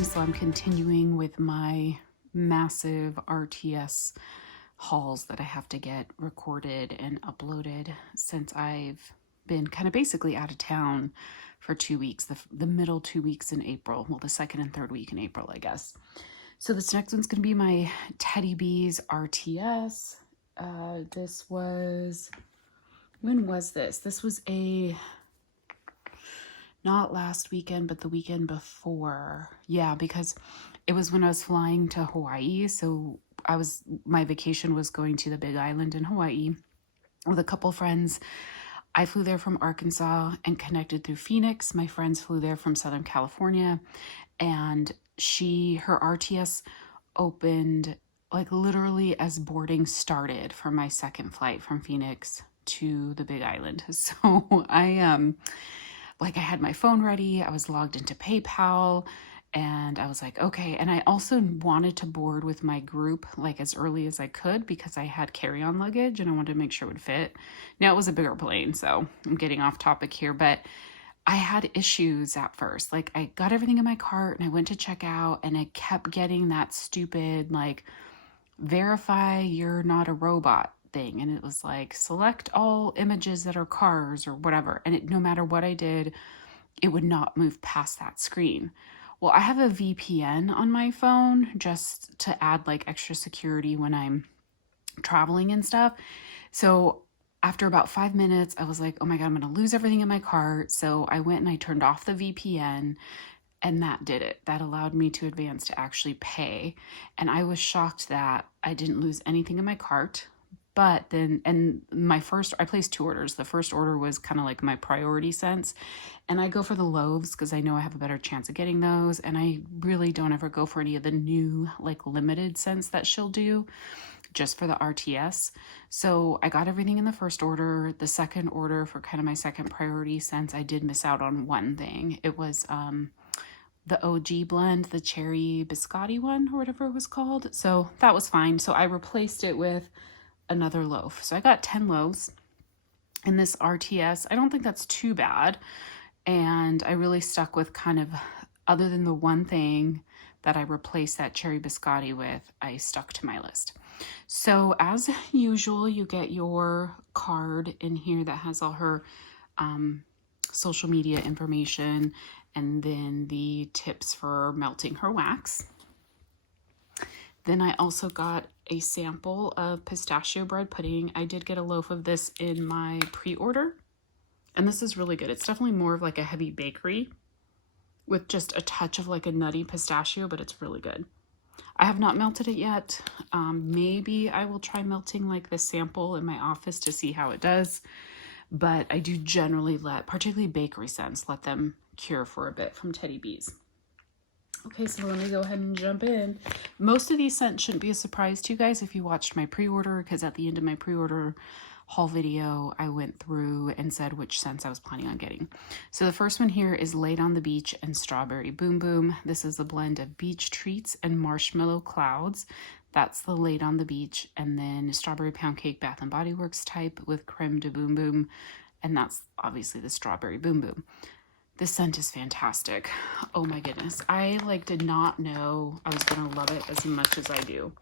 again, so I'm continuing with my massive RTS hauls that I have to get recorded and uploaded since I've been kind of basically out of town for 2 weeks, the middle 2 weeks in April, well, the second and third week in April, I guess. So this next one's going to be my Teddy Bees RTS. When was this? This was not last weekend, but the weekend before. Yeah, because it was when I was flying to Hawaii. So my vacation was going to the Big Island in Hawaii with a couple friends. I flew there from Arkansas and connected through Phoenix. My friends flew there from Southern California, and her RTS opened like literally as boarding started for my second flight from Phoenix to the Big Island. So I had my phone ready. I was logged into PayPal and I was like, okay. And I also wanted to board with my group like as early as I could because I had carry-on luggage and I wanted to make sure it would fit. Now it was a bigger plane, so I'm getting off topic here, but I had issues at first. Like I got everything in my cart and I went to check out and I kept getting that stupid like verify you're not a robot thing, and it was like select all images that are cars or whatever, and no matter what I did, it would not move past that screen. Well, I have a VPN on my phone just to add like extra security when I'm traveling and stuff. So after about 5 minutes, I was like, oh my God, I'm going to lose everything in my cart. So I went and I turned off the VPN, and that did it. That allowed me to advance to actually pay. And I was shocked that I didn't lose anything in my cart. But then, I placed 2 orders. The first order was kind of like my priority sense. And I go for the Loaves because I know I have a better chance of getting those. And I really don't ever go for any of the new, like limited scents that she'll do just for the RTS. So I got everything in the first order. The second order for kind of my second priority sense, I did miss out on one thing. It was, the OG blend, the cherry biscotti one or whatever it was called. So that was fine. So I replaced it with another loaf. So I got 10 loaves in this RTS. I don't think that's too bad. And I really stuck with kind of, other than the one thing that I replaced that cherry biscotti with, I stuck to my list. So as usual, you get your card in here that has all her social media information, and then the tips for melting her wax. Then I also got a sample of pistachio bread pudding. I did get a loaf of this in my pre-order, and this is really good. It's definitely more of like a heavy bakery with just a touch of like a nutty pistachio, but it's really good. I have not melted it yet. Maybe I will try melting like the sample in my office to see how it does. But I do generally particularly bakery scents, let them cure for a bit from Teddy Bees. Okay, so let me go ahead and jump in. Most of these scents shouldn't be a surprise to you guys if you watched my pre-order, because at the end of my pre-order haul video, I went through and said which scents I was planning on getting. So the first one here is Laid on the Beach and Strawberry Boom Boom. This is a blend of beach treats and marshmallow clouds. That's the Laid on the Beach. And then Strawberry Pound Cake Bath & Body Works type with Creme de Boom Boom. And that's obviously the Strawberry Boom Boom. This scent is fantastic. Oh my goodness. I did not know I was going to love it as much as I do.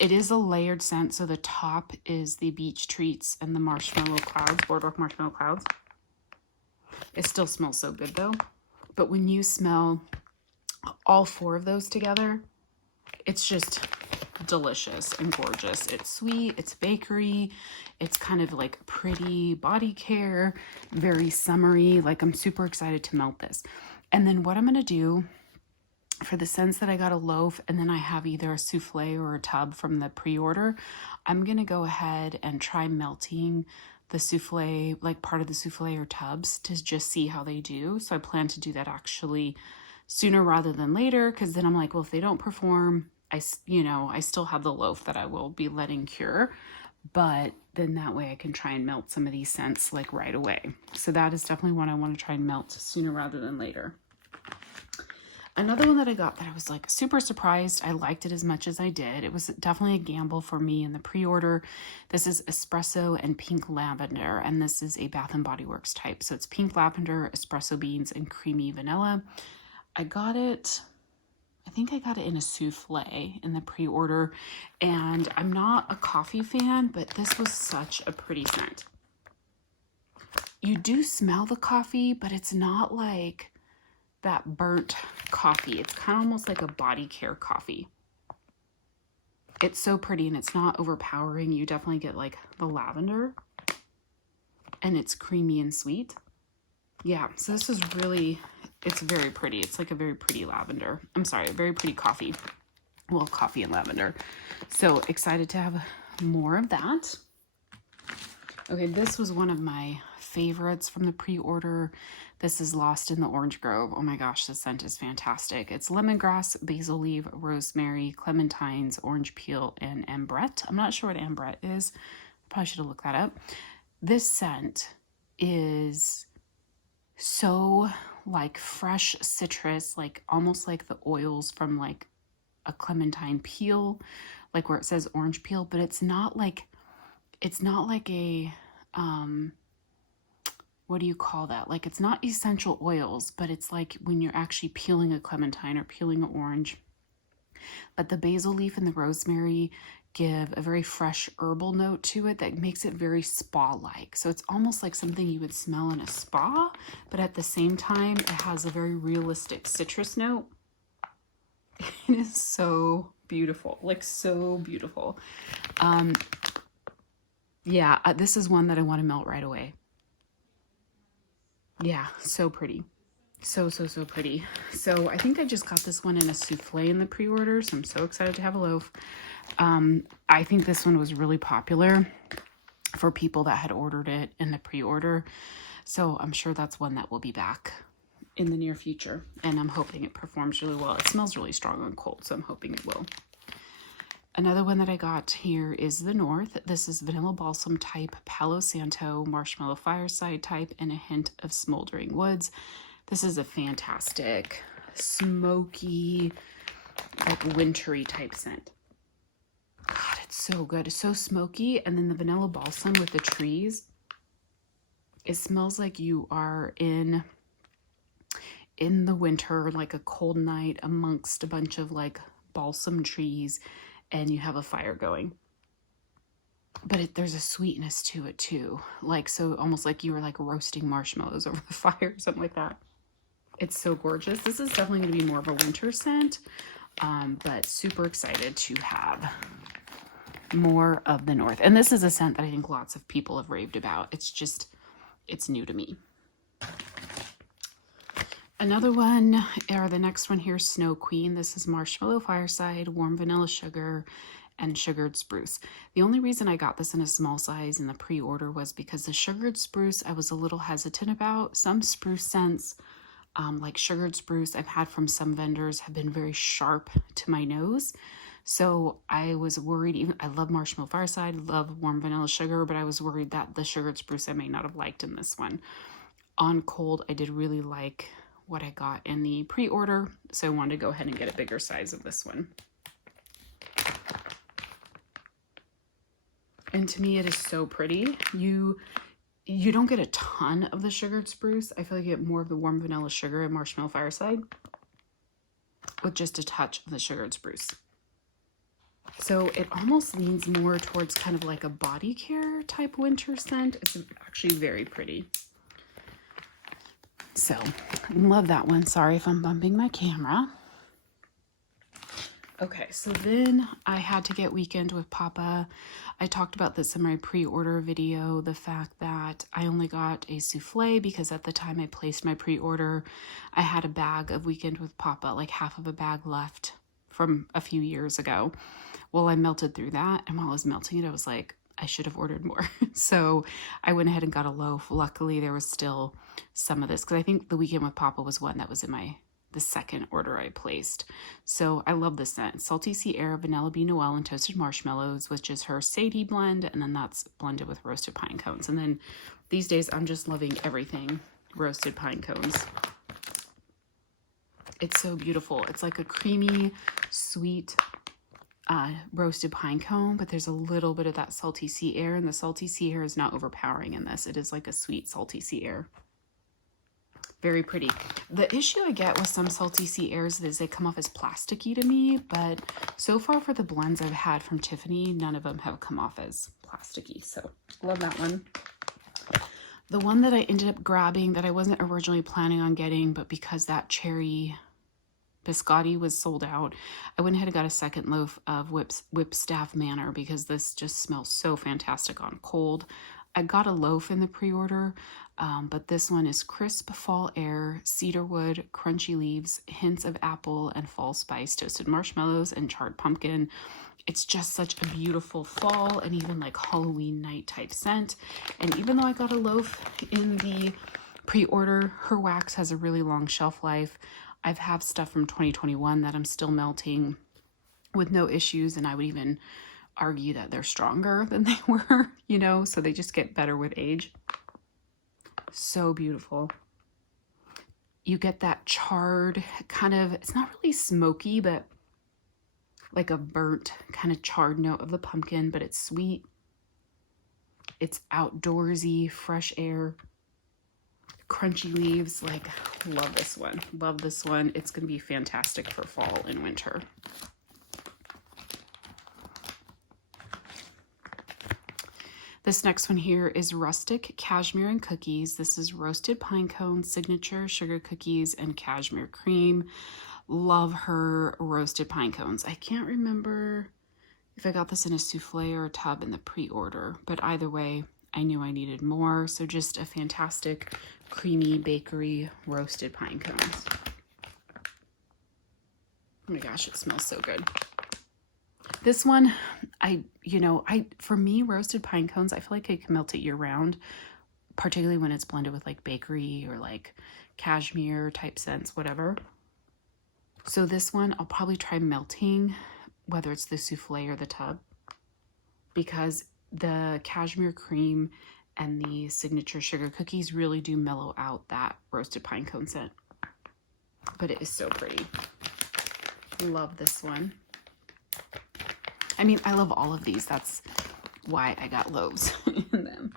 It is a layered scent. So the top is the beach treats and the marshmallow clouds, boardwalk marshmallow clouds. It still smells so good though. But when you smell all 4 of those together, it's just delicious and gorgeous. It's sweet, it's bakery, it's kind of like pretty body care, very summery. Like I'm super excited to melt this. And then what I'm going to do for the scents that I got a loaf, and then I have either a souffle or a tub from the pre-order, I'm going to go ahead and try melting the souffle, like part of the souffle or tubs, to just see how they do. So I plan to do that actually sooner rather than later, because then I'm like, well, if they don't perform, I still have the loaf that I will be letting cure, but then that way I can try and melt some of these scents like right away. So that is definitely one I want to try and melt sooner rather than later. Another one that I got that I was like super surprised I liked it as much as I did. It was definitely a gamble for me in the pre-order. This is espresso and pink lavender, and this is a Bath & Body Works type. So it's pink lavender, espresso beans, and creamy vanilla. I got it, I think I got it in a souffle in the pre-order, and I'm not a coffee fan, but this was such a pretty scent. You do smell the coffee, but it's not like that burnt coffee. It's kind of almost like a body care coffee. It's so pretty, and it's not overpowering. You definitely get like the lavender, and it's creamy and sweet. Yeah, so this is really, it's very pretty. It's like a very pretty lavender. I'm sorry, a very pretty coffee. Well, coffee and lavender. So excited to have more of that. Okay, this was one of my favorites from the pre-order. This is Lost in the Orange Grove. Oh my gosh, the scent is fantastic. It's lemongrass, basil leaf, rosemary, clementines, orange peel, and ambrette. I'm not sure what ambrette is. Probably should have looked that up. This scent is so like fresh citrus, like almost like the oils from like a clementine peel, like where it says orange peel, but it's not like a what do you call that? Like, it's not essential oils, but it's like when you're actually peeling a clementine or peeling an orange. But the basil leaf and the rosemary give a very fresh herbal note to it that makes it very spa-like. So it's almost like something you would smell in a spa, but at the same time, it has a very realistic citrus note. It is so beautiful, like so beautiful. Yeah, this is one that I want to melt right away. Yeah, so pretty. So pretty. So I think I just got this one in a souffle in the pre-order, so I'm so excited to have a loaf. I think this one was really popular for people that had ordered it in the pre-order. So I'm sure that's one that will be back in the near future. And I'm hoping it performs really well. It smells really strong and cold, so I'm hoping it will. Another one that I got here is the North. This is Vanilla Balsam type, Palo Santo, Marshmallow Fireside type, and a hint of Smoldering Woods. This is a fantastic, smoky, like wintry type scent. God, it's so good. It's so smoky. And then the Vanilla Balsam with the trees. It smells like you are in the winter, like a cold night amongst a bunch of like balsam trees, and you have a fire going. But there's a sweetness to it too. Like, so almost like you were like roasting marshmallows over the fire, something like that. It's so gorgeous. This is definitely going to be more of a winter scent, but super excited to have more of the North. And this is a scent that I think lots of people have raved about. It's new to me. Another one, or the next one here, Snow Queen. This is Marshmallow Fireside, Warm Vanilla Sugar, and Sugared Spruce. The only reason I got this in a small size in the pre-order was because the Sugared Spruce I was a little hesitant about. Some spruce scents, like Sugared Spruce I've had from some vendors, have been very sharp to my nose. So I was worried, I love Marshmallow Fireside, love Warm Vanilla Sugar, but I was worried that the Sugared Spruce I may not have liked in this one. On cold, I did really like what I got in the pre-order, so I wanted to go ahead and get a bigger size of this one. And to me, it is so pretty. You don't get a ton of the Sugared Spruce. I feel like you get more of the Warm Vanilla Sugar and Marshmallow Fireside with just a touch of the Sugared Spruce. So it almost leans more towards kind of like a body care type winter scent. It's actually very pretty. So, love that one. Sorry if I'm bumping my camera. Okay, so then I had to get Weekend with Papa. I talked about this in my pre-order video, the fact that I only got a souffle because at the time I placed my pre-order, I had a bag of Weekend with Papa, like half of a bag left from a few years ago. Well, I melted through that, and while I was melting it, I was like, I should have ordered more. So I went ahead and got a loaf. Luckily, there was still some of this, because I think the Weekend with Papa was one that was in the second order I placed. So I love this scent. Salty Sea Air, Vanilla Bean Noel, and Toasted Marshmallows, which is her Sadie blend, and then that's blended with roasted pine cones. And then these days, I'm just loving everything roasted pine cones. It's so beautiful. It's like a creamy, sweet, roasted pine cone, but there's a little bit of that salty sea air, and the salty sea air is not overpowering in this. It is like a sweet salty sea air. Very pretty. The issue I get with some Salty Sea Airs is they come off as plasticky to me, but so far for the blends I've had from Tiffany, none of them have come off as plasticky. So love that one. The one that I ended up grabbing that I wasn't originally planning on getting, but because that cherry biscotti was sold out, I went ahead and got a second loaf of Whipstaff Manor because this just smells so fantastic on cold. I got a loaf in the pre-order, but this one is crisp fall air, cedarwood, crunchy leaves, hints of apple and fall spice, toasted marshmallows, and charred pumpkin. It's just such a beautiful fall and even like Halloween night type scent. And even though I got a loaf in the pre-order, her wax has a really long shelf life. I've had stuff from 2021 that I'm still melting with no issues, and I would even argue that they're stronger than they were, you know, so they just get better with age. So beautiful. You get that charred kind of, it's not really smoky, but like a burnt kind of charred note of the pumpkin, but it's sweet. It's outdoorsy, fresh air, crunchy leaves. Like, love this one. Love this one. It's going to be fantastic for fall and winter. This next one here is Rustic Cashmere and Cookies. This is roasted pine cones, signature sugar cookies, and cashmere cream. Love her roasted pine cones. I can't remember if I got this in a souffle or a tub in the pre-order, but either way, I knew I needed more. So just a fantastic creamy bakery roasted pine cones. Oh my gosh, it smells so good. This one, for me, roasted pine cones, I feel like I can melt it year round, particularly when it's blended with like bakery or like cashmere type scents, whatever. So this one, I'll probably try melting, whether it's the souffle or the tub, because the cashmere cream and the signature sugar cookies really do mellow out that roasted pine cone scent. But it is so pretty. Love this one. I mean, I love all of these. That's why I got Loaves in them.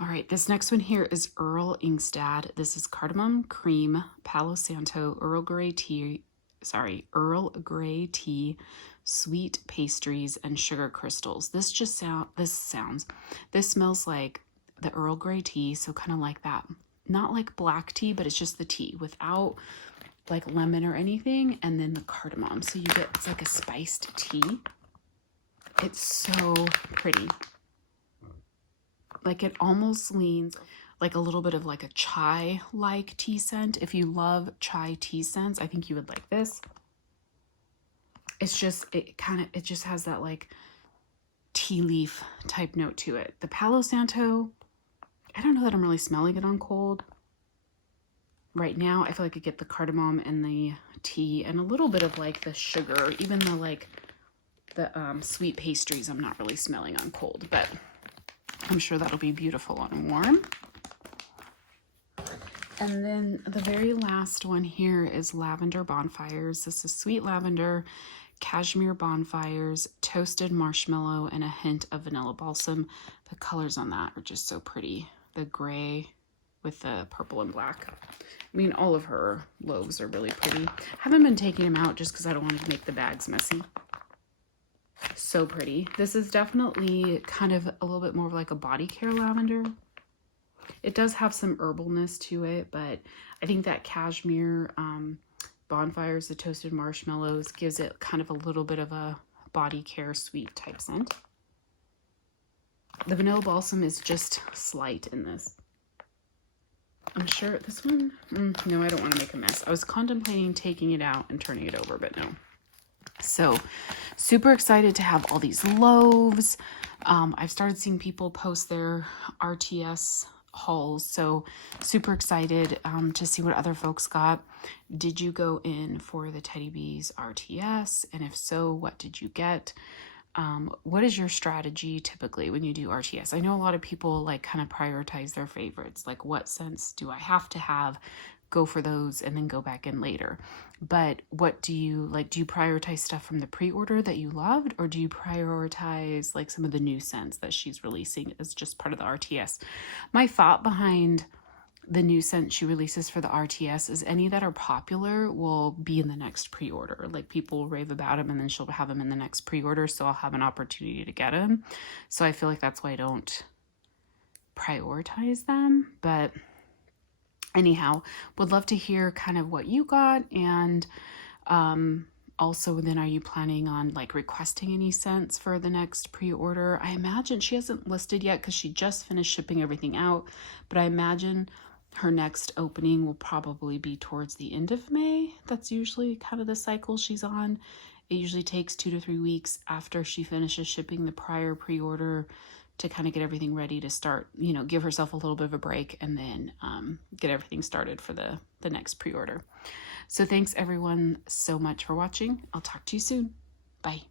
All right, this next one here is Earl Ingstad. This is cardamom, cream, Palo Santo, Earl Grey tea, sweet pastries, and sugar crystals. This smells like the Earl Grey tea, so kind of like that. Not like black tea, but it's just the tea without like lemon or anything, and then the cardamom. So you get, it's like a spiced tea. It's so pretty. Like it almost leans like a little bit of like a chai-like tea scent. If you love chai tea scents, I think you would like this. It's just, it just has that like tea leaf type note to it. The Palo Santo, I don't know that I'm really smelling it on cold. Right now, I feel like I get the cardamom and the tea and a little bit of like the sugar, even though like the sweet pastries I'm not really smelling on cold, but I'm sure that'll be beautiful on warm. And then the very last one here is Lavender Bonfires. This is sweet lavender, cashmere bonfires, toasted marshmallow, and a hint of vanilla balsam. The colors on that are just so pretty. The gray with the purple and black. I mean, all of her loaves are really pretty. Haven't been taking them out just because I don't want to make the bags messy. So pretty. This is definitely kind of a little bit more of like a body care lavender. It does have some herbalness to it, but I think that cashmere bonfires, the toasted marshmallows, gives it kind of a little bit of a body care sweet type scent. The vanilla balsam is just slight in this. I'm sure this one, no, I don't want to make a mess. I was contemplating taking it out and turning it over, but no. So super excited to have all these loaves. I've started seeing people post their RTS hauls, so super excited to see what other folks got. Did you go in for the Teddy Bees RTS? And if so, what did you get? What is your strategy typically when you do RTS? I know a lot of people like kind of prioritize their favorites, like what scents do I have to have, go for those and then go back in later. But what do you like? Do you prioritize stuff from the pre-order that you loved, or do you prioritize like some of the new scents that she's releasing as just part of the RTS? My thought behind the new scent she releases for the RTS is any that are popular will be in the next pre-order. Like people will rave about them and then she'll have them in the next pre-order, so I'll have an opportunity to get them. So I feel like that's why I don't prioritize them. But anyhow, would love to hear kind of what you got. And also, then are you planning on like requesting any scents for the next pre-order? I imagine she hasn't listed yet because she just finished shipping everything out, but I imagine her next opening will probably be towards the end of May. That's usually kind of the cycle she's on. It usually takes 2 to 3 weeks after she finishes shipping the prior pre-order to kind of get everything ready to start, you know, give herself a little bit of a break and then get everything started for the next pre-order. So thanks everyone so much for watching. I'll talk to you soon. Bye.